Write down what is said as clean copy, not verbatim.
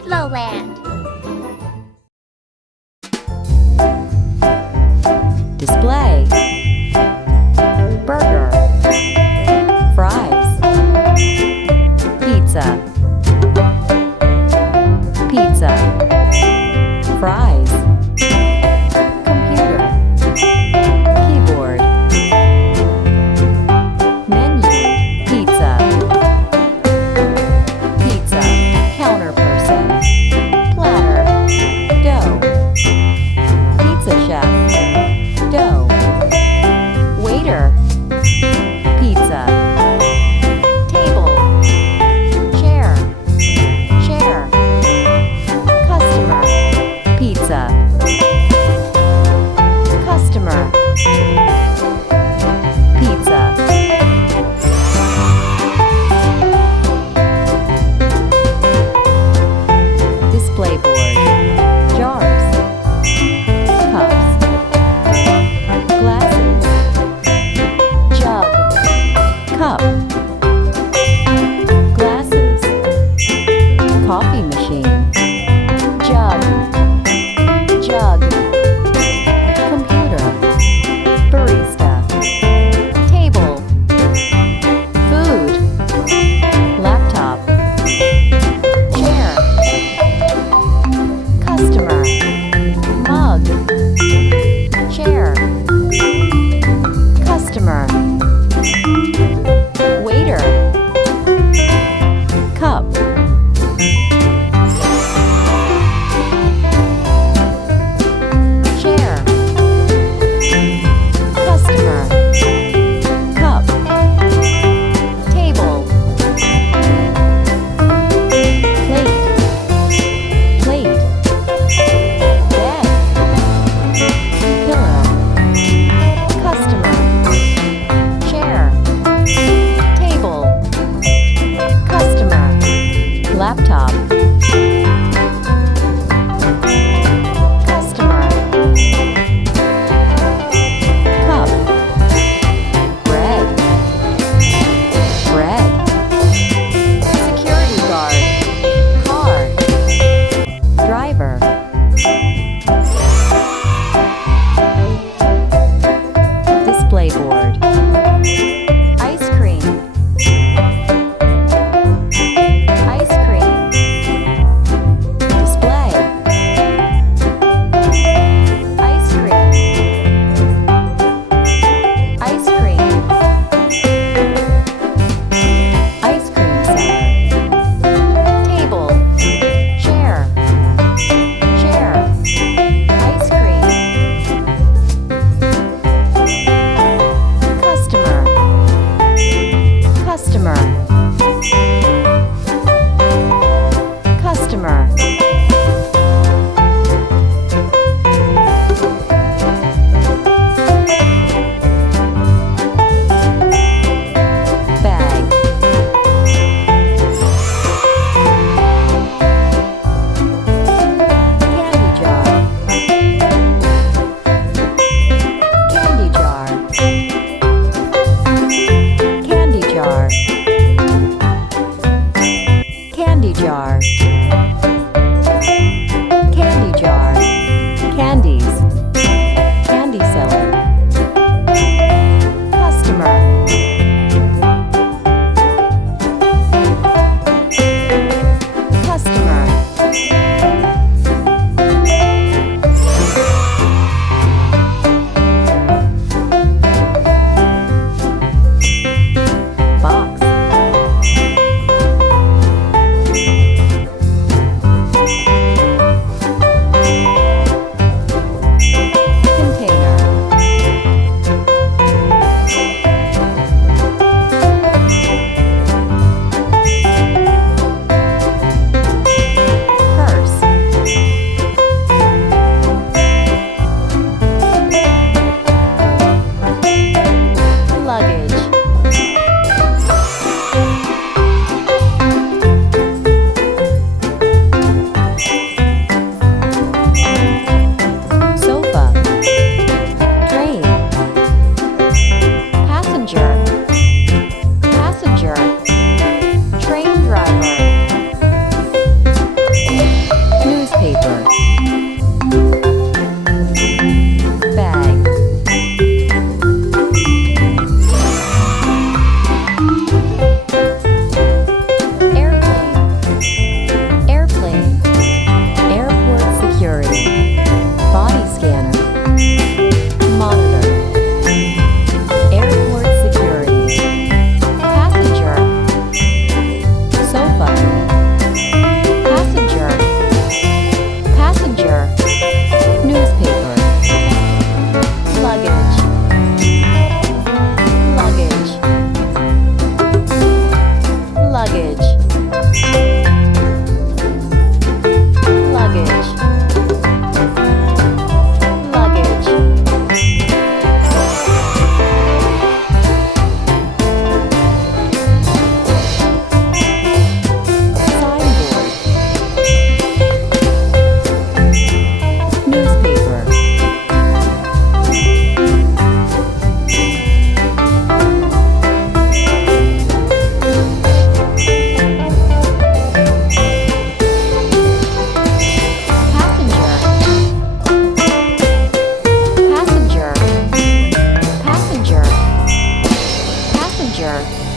KidloLand. Display. Burger. Fries. Pizza. Pizza. Fries. Computer. Keyboard. Menu. Pizza. Pizza. Counter person. Platter. Dough. Pizza chef. Dough. Waiter. Pizza. Table. Chair. Chair. Customer. Pizza. Customer. Pizza. Display board. Jars. Cups. Glasses. Jug. Cup. Glasses. Coffee machine. Jug. Jug. Computer. Barista. Table. Food. Laptop. Chair. Customer. Mug. Chair. Customer. Waiter. Cup. Chair. Customer. Cup. Table. Plate. Plate. Bed. Pillow. Customer. Chair. Table. Customer. Laptop. Customer. Cup. Bread. Bread. Security guard. Car. Driver. Display board. Ice cream. Ice cream. Display. Ice cream. Ice cream. Ice cream seller. Table. Chair. Chair. Ice cream. Customer. Customer. Customer. Bag. Candy jar. Candy jar. Candy jar. Candy jar. Candy jar. Candies. Candy seller. Customer. Customer. Box. jar.